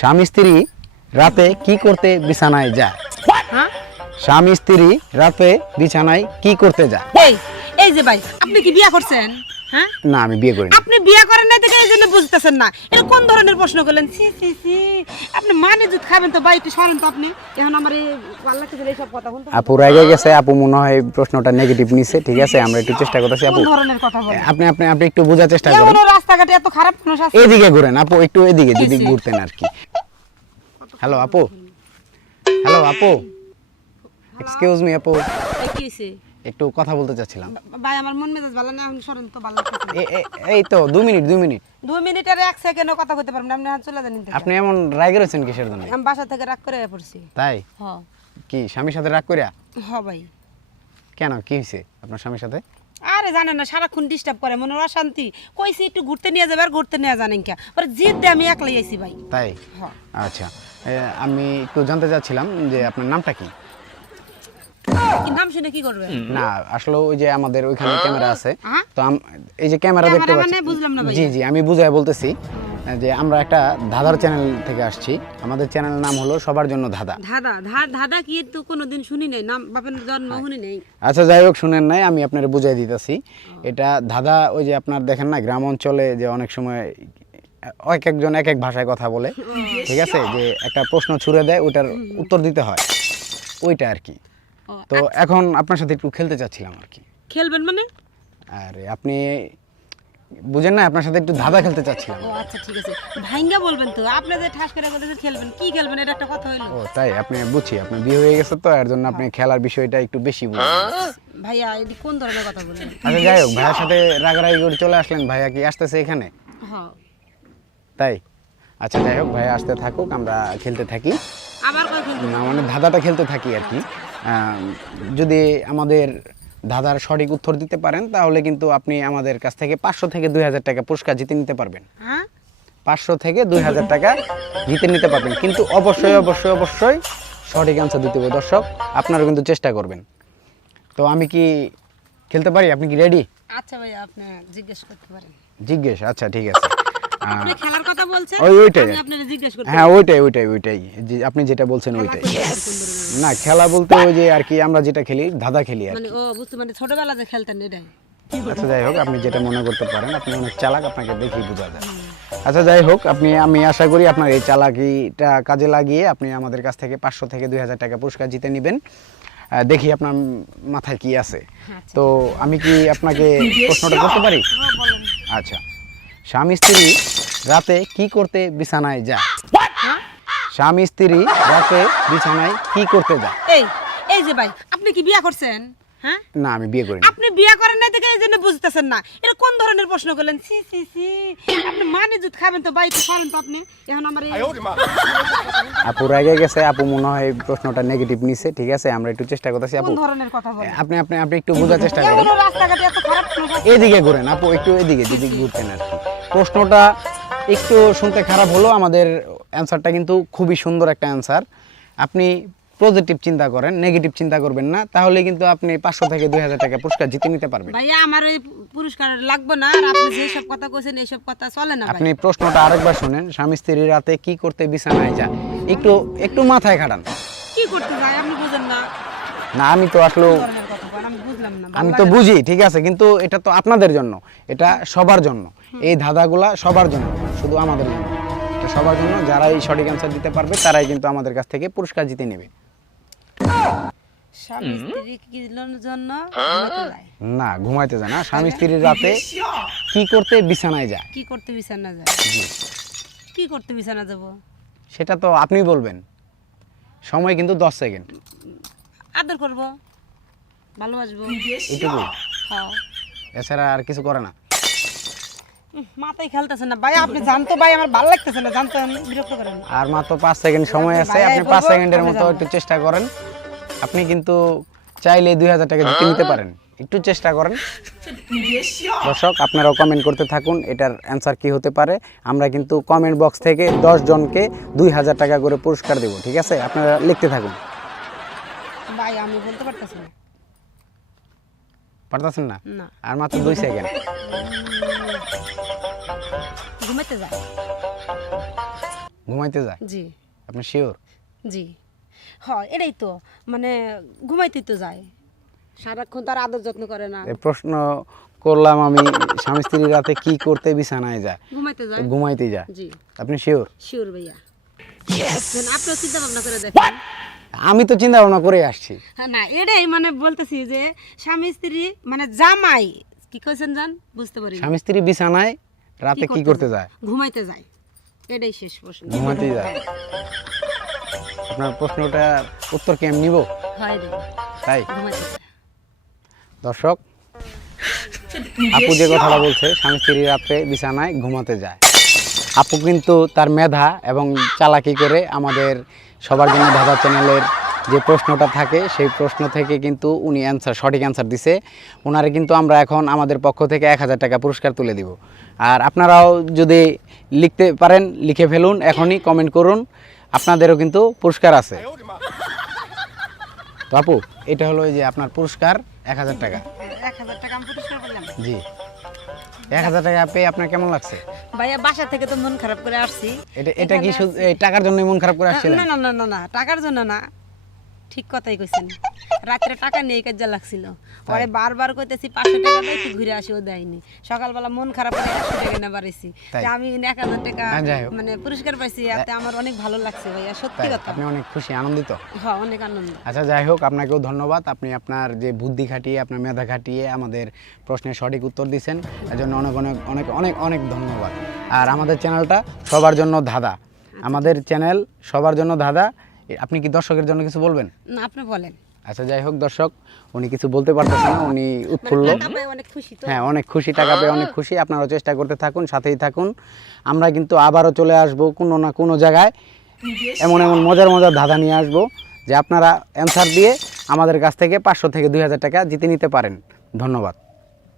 স্বামী স্ত্রী রাতে কি করতে বিছানায় যায়? হ্যাঁ স্বামী স্ত্রী রাতে বিছানায় কি করতে যায়? এই এই যে ভাই আপনি কি বিয়ে করছেন? হ্যাঁ না, আমি বিয়ে করিনি। আপনি বিয়ে করেন নাই দেখে এই জন্য বুঝতেছেন না। এটা কোন ধরনের প্রশ্ন করলেন? সি সি সি আপনি মানে দুধ খাবেন তো বাইকে সরেন তো আপনি। এখন আমার এই আল্লাহ থেকে এইসব কথা বলতে আপু রেগে গেছে। আপু মনে হয় প্রশ্নটা নেগেটিভ নিছে। ঠিক আছে, আমরা একটু চেষ্টা করতেছি। আপু কোন ধরনের কথা বলেন? আপনি আপনি আপনি একটু বোঝার চেষ্টা করেন। এমন রাস্তাঘাটে এত খারাপ মানুষ আছে। এদিকে ঘুরেন আপু, একটু এদিকে যদি কিসে? ঘুরতেন আর কি। হ্যালো আপু, হ্যালো আপু, এক্সকিউজ মি আপু, এই কি হইছে? একটু কথা বলতে চাচ্ছিলাম। ভাই আমার মন মেজাজ ভালো না, এখন সরেন তো ভালো লাগতেছে না। এই তো 2 মিনিট 2 মিনিট। 2 মিনিট আর 1 সেকেন্ডও কথা কইতে পারবেন না, আপনি এখন চলে যান এখান থেকে। আপনি এমন রাগে রয়েছেন কিসের জন্য? আমি বাসা থেকে রাগ করে পড়ছি। তাই হ্যাঁ কি স্বামীর সাথে রাগ করিয়া? হ্যাঁ ভাই। কেন, কি হয়েছে আপনার স্বামীর সাথে? আরে জানেন না, সারাক্ষণ ডিস্টার্ব করে, মনের অশান্তি। কইছি একটু ঘুরতে নিয়ে যাবে, আর ঘুরতে নিয়ে জানেন কে, পরে জিদ দিয়ে আমি একলাই আইছি ভাই। তাই হ্যাঁ আচ্ছা, আমি একটু জানতে চাচ্ছিলাম যে আপনার নামটা কি? কি নাম শুনে কি করবে? না আসলে ওই যে আমাদের ওইখানে ক্যামেরা আছে, হ্যাঁ? তো এই যে ক্যামেরা দেখতে ক্যামেরা পাচ্ছি। মানে বুঝলাম না ভাইয়া। জি জি, আমি বুঝাই বলতেছি যে আমরা একটা ধাঁধার চ্যানেল থেকে আসছি। আমাদের চ্যানেলের নাম হলো সবার জন্য ধাঁধা। ধাঁধা ধাঁধা কি তো কোনোদিন শুনি নাই, নাম বাপের জন্ম শুনি নাই। আচ্ছা যাই হোক, শুনেন নাই, আমি আপনার বুঝাই দিতেছি। এটা ধাঁধা, ওই যে আপনার দেখেন না গ্রাম অঞ্চলে যে অনেক সময় এক একজন এক এক ভাষায় কথা বলে, ঠিক আছে, যে একটা প্রশ্ন ছুড়ে দেয়, ওটার উত্তর দিতে হয়, ওইটা আর কি। ও, তো এখন আপনার সাথে একটু খেলতে চাচ্ছিলাম আর কি। খেলবেন মানে? আরে আপনি বুঝেন না, আপনার সাথে একটু ধাঁধা খেলতে চাচ্ছিলাম। ও আচ্ছা ঠিক আছে, ভাইঙ্গা বলবেন তো। আপনি যে ঠাস করে বলতেছেন খেলবেন, কি খেলবেন এটা একটা কথা হইলো? ও তাই, আপনি বুঝছি আপনার বিয়ে হয়ে গেছে, তো এর জন্য আপনি খেলার বিষয়টা একটু বেশি বুঝেন। ভাইয়া এটি কোন ধরনের কথা বলেন? আচ্ছা যাই হোক, ভাইয়ার সাথে রাগারাগি করে চলে আসলেন। ভাইয়া কি আসতেছে এখানে? হ্যাঁ তাই আচ্ছা যাই হোক, ভাইয়া আসতে থাকুক, আমরা খেলতে থাকি। আবার কই খেলবেন? না মানে ধাঁধাটা খেলতে থাকি আর কি। যদি আমাদের ধাঁধার সঠিক উত্তর দিতে পারেন, তাহলে কিন্তু আপনি আমাদের কাছ থেকে 500 থেকে 2000 টাকা পুরস্কার জিতে নিতে পারবেন। হ্যাঁ 500 থেকে 2000 টাকা জিতে নিতে পারবেন, কিন্তু অবশ্যই অবশ্যই অবশ্যই সঠিক অ্যান্সার দিতে হবে। দর্শক আপনারা কিন্তু চেষ্টা করবেন। তো আমি কি খেলতে পারি? আপনি কি রেডি? আচ্ছা ভাইয়া আপনি জিজ্ঞেস করতে পারেন। জিজ্ঞেস, আচ্ছা ঠিক আছে। আপনি খেলার কথা বলছেন, ওইটাই আমি আপনাকে জিজ্ঞেস করতে হ্যাঁ, ওইটাই যে আপনি যেটা বলছেন ওইটাই। না খেলা বলতে ওই যে আর কি, আমরা যেটা খেলি ধাঁধা খেলি আর কি। মানে ও বুঝতে, মানে ছোটবেলা যে খেলতেন এটাই। আচ্ছা যাই হোক, আপনি যেটা মনে করতে পারেন, আপনি অনেক চালাক, আপনাকে দেখেই বোঝা যায়। আচ্ছা যাই হোক, আমি আশা করি আপনার এই চালাকিটা কাজে লাগিয়ে আপনি আমাদের কাছ থেকে 500 থেকে 2000 টাকা পুরস্কার জিতে নেবেন। দেখি আপনার মাথায় কি আছে। তো আমি কি আপনাকে প্রশ্নটা করতে পারি? বলেন। আচ্ছা, স্বামী স্ত্রী রাতে কি করতে বিছানায় যায়? স্বামী স্ত্রী রাতে বিছানায় কি করতে যায়? এই এই যে ভাই আপনি কি বিয়ে করছেন? হ্যাঁ না, আমি বিয়ে করিনি। আপনি বিয়ে করেন নাই দেখে এই জন্য বুঝতেছেন না। এটা কোন ধরনের প্রশ্ন করলেন? সি সি সি আপনি মানে দুধ খাবেন তো বাইকে সরেন তো আপনি। এখন আমার এই আপু রেগে গেছে। আপু মনে হয় প্রশ্নটা নেগেটিভ নিছে। ঠিক আছে, আমরা একটু চেষ্টা করতেছি। আপু কোন ধরনের কথা বলেন? আপনি আপনি আপনি একটু বোঝার চেষ্টা করেন। এমন রাস্তাঘাটে এত খারাপ মানুষ আছে। এদিকে ঘুরেন আপু, একটু এদিকে যদি ঘুরতেন আর কি। প্রশ্নটা একটু শুনতে খারাপ হলো, আমাদের অ্যান্সারটা কিন্তু খুবই সুন্দর একটা অ্যান্সার। আপনি পজিটিভ চিন্তা করেন, নেগেটিভ চিন্তা করবেন না, তাহলে কিন্তু আপনি 500 থেকে 2000 টাকা পুরস্কার জিতে নিতে পারবেন। ভাইয়া আমার ওই পুরস্কার লাগবে না, আর আপনি যে সব কথা কইছেন এইসব কথা চলে না ভাই। আপনি প্রশ্নটা আরেকবার শুনেন, স্বামী স্ত্রী রাতে কি করতে বিছানায় যায়? একটু একটু মাথায় খাটান। কি করতে যায় আপনি বুঝেন না? না আমি তো আসলে কোন ধরনের কথা বলেন আমি বুঝলাম না। আমি তো বুঝি, ঠিক আছে, কিন্তু এটা তো আপনাদের জন্য, এটা সবার জন্য। এই ধাঁধাগুলা সবার জন্য, শুধু আমাদের জন্য। এটা সবার জন্য, যারাই সঠিক অ্যান্সার দিতে পারবে তারাই কিন্তু আমাদের কাছ থেকে পুরস্কার জিতে নেবে। স্বামী স্ত্রী কিলোর জন্য ঘুমাতে যায়। না ঘুমাইতে যায় না, স্বামী স্ত্রী রাতে কি করতে বিছানায় যায়? কি করতে বিছানা যায়? কি করতে বিছানা যাব? সেটা তো আপনি বলবেন। সময় কিন্তু 10 সেকেন্ড। আদর করব, ভালোবাসবো, এইটুকু, হ্যাঁ। এছাড়া আর কিছু করে না। মাথায় খেলতেছে না ভাই, আপনি জানতো ভাই আমার ভালো লাগতেছে না, জানতো বিরক্ত করেন। আর মাত্র 5 সেকেন্ড সময় আছে, আপনি 5 সেকেন্ডের মতো একটু চেষ্টা করেন। আপনি কিন্তু চাইলে 2000 টাকা জিতে নিতে পারেন, একটু চেষ্টা করেন। দর্শক আপনারাও কমেন্ট করতে থাকুন এটার অ্যান্সার কি হতে পারে। আমরা কিন্তু কমেন্ট বক্স থেকে 10 জনকে 2000 টাকা করে পুরস্কার দেব, ঠিক আছে? আপনারা লিখতে থাকুন। ভাই আমি বলতে পারতেছি না। পারতেছেন না? না। আর মাত্র 2 সেকেন্ড। ঘুমাতে যায়। ঘুমাইতে যায়? জি আপনি শিওর? জি হয় এটাই তো মানে ঘুমাইতে তো যায় সারাক্ষণ তার আদর যত্ন করে না এই প্রশ্ন করলাম আমি, স্বামী স্ত্রী রাতে কি করতে বিছানায় যায়? ঘুমাইতে যায় ঘুমাইতে যায়। জি আপনি শিওর? শিওর ভাইয়া আপনিও চিন্তা ভাবনা করে দেখেন আমি তো চিন্তা ভাবনা করে আসছি। হ্যাঁ না এটাই মানে বলতেছি যে স্বামী স্ত্রী মানে জামাই কি কইছেন জান বুঝতে পারি স্বামী স্ত্রী বিছানায় রাতে কি করতে যায়? ঘুমাইতে যায় এটাই শেষ প্রশ্ন ঘুমাইতে যায়। আপনার প্রশ্নটা উত্তর কি আমি নিব? হয় রে তাই ঘুমাইতে যায় দর্শক, আপু যে কথাটা বলছে স্বামী স্ত্রী রাত্রে বিছানায় ঘুমাতে যায়, আপু কিন্তু তার মেধা এবং চালাকি করে আমাদের সবার জন্য ধাঁধা চ্যানেলের যে প্রশ্নটা থাকে সেই প্রশ্ন থেকে কিন্তু উনি সঠিক অ্যান্সার দিছে। ওনারে কিন্তু আমরা এখন আমাদের পক্ষ থেকে 1000 টাকা পুরস্কার তুলে দিব। আর আপনারাও যদি লিখতে পারেন লিখে ফেলুন, এখনই কমেন্ট করুন, আপনাদেরও কিন্তু পুরস্কার আছে। তো আপু এটা হলো এই যে আপনার পুরস্কার 1000 টাকা। 1000 টাকা আমি পুরস্কার পেলাম জি, 1000 টাকা পেয়ে আপনার কেমন লাগছে? ভাইয়া বাসা থেকে তো মন খারাপ করে আসছি এটা কি শুধু এই টাকার জন্য মন খারাপ করে আসছিলেন? না না না না না টাকার জন্য না ঠিক কথাই কইছেন রাত্রে টাকা নেই কাজে লাগছিল পরে বারবার কইতেছি 500 টাকা দেই তুই ঘুরে আসিও দেয়নি সকালবেলা মন খারাপ করে 100 টাকা না বাড়াইছি যে আমি 1000 টাকা মানে পুরস্কার পাইছি এতে আমার অনেক ভালো লাগছে ভাইয়া সত্যি কথা আপনি অনেক খুশি আনন্দিত? হ্যাঁ অনেক আনন্দ আচ্ছা যাই হোক, আপনাকেও ধন্যবাদ। আপনি আপনার যে বুদ্ধি খাটিয়ে আপনার মেধা খাটিয়ে আমাদের প্রশ্নের সঠিক উত্তর দিয়েছেন, এর জন্য অনেক অনেক অনেক অনেক অনেক ধন্যবাদ। আর আমাদের চ্যানেলটা সবার জন্য ধাঁধা, আমাদের চ্যানেল সবার জন্য ধাঁধা। আপনি কি দর্শকের জন্য কিছু বলবেন? না আপনি বলেন আচ্ছা যাই হোক দর্শক, উনি কিছু বলতে পারতেছে না, উনি উৎফুল্ল। টাকা পাই অনেক খুশি তো হ্যাঁ অনেক খুশি, টাকা পেয়ে অনেক খুশি। আপনারাও চেষ্টা করতে থাকুন, সাথেই থাকুন। আমরা কিন্তু আবারও চলে আসব কোনো না কোনো জায়গায়, এমন এমন মজার মজার ধাঁধা নিয়ে আসব যে আপনারা অ্যান্সার দিয়ে আমাদের কাছ থেকে 500 থেকে 2000 টাকা জিতে নিতে পারেন। ধন্যবাদ।